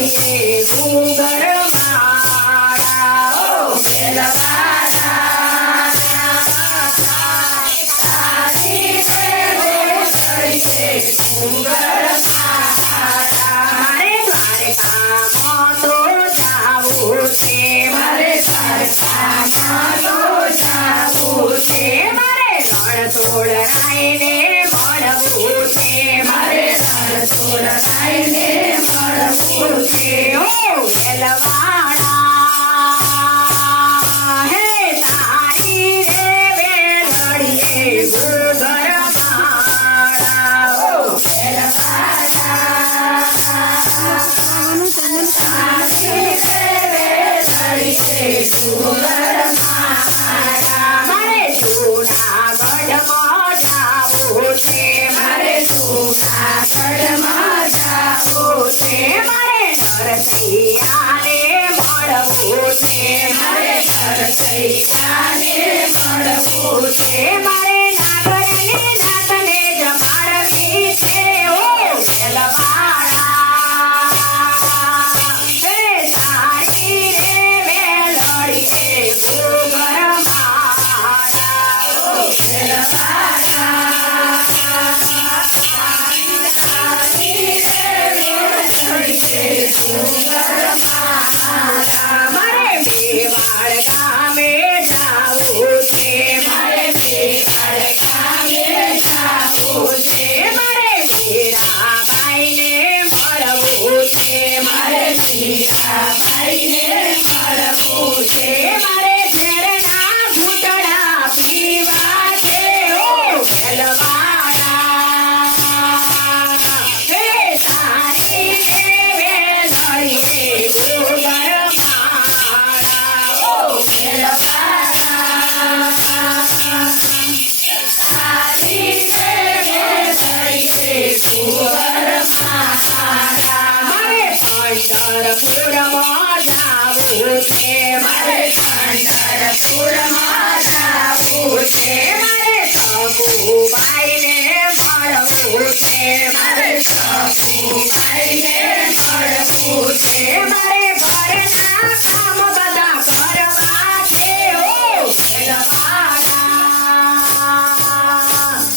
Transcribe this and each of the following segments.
લડીએ ઘૂઘર માળા ઓ વેલવાડા તારી દેવો લડીએ ઘૂઘર માળા મારે દ્વારકામાં તો જાવું છે મારે દ્વારકામાં તો જાવું છે મારે રણછોડ રાયને મળવું છે મારે રણછોડ રાયને મળવું છે ઓ વેલવાડા હે તારી રે વેલડીએ ઘૂઘર માળા ઓ વેલવાડા તારી રે વેલડીએ ઘૂઘર માળા મારે જૂનાગઢમાં જાવું છે મારે જૂનાગઢમાં જાવું છે મારે નરસૈયાને મળવું છે મારે નરસૈયાને મળવું છે મારે નાગરને નાથને જમાડવી છે ઓ વેલવાડા હે તારી રે વેલડીએ ઘૂઘર માળા ઓ વેલવાડા મારે મેવાડ ગામે જાવું છે મારે મેવાડ ગામે જાવું છે મારે મીરાબાઈને મળવું છે મારે મીરાબાઈને મળવું છે મારે ઝેરના ઘૂંટડા પીવા છે ઓ વેલવાડા હે તારી વેલડીએ ઘૂઘર માળા ઓ વેલવાડા તારી વેલડીએ ઘૂઘર માળા મારે પંઢરપુરમાં જાવું છે મારે પંઢરપુરમાં જાવું છે મારે સકુબાઈને મળવું છે મારે સકુબાઈને મળવું છે મારે ઘરના કામ બધા કરવા છે ઓ વેલવાડા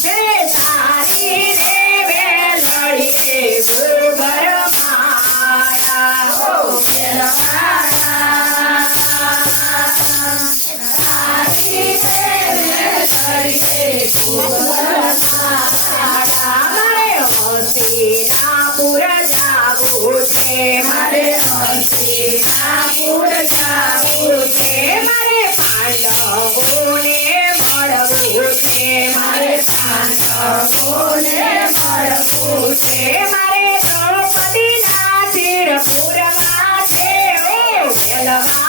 હે તારી રે વેલડીએ ઘૂઘર માળા ઓ વેલવાડા તારી રે વેલડીએ ઘૂઘર માળા મારે હસ્તિનાપુર જાવું છે મારે હસ્તિનાપુર જાવું છે મારે પાંડવોને મળવું છે મારે પાંડવોને મળવું છે મારે દ્રૌપદીના ચિરપુરમાં છે ઓ વેલવાડા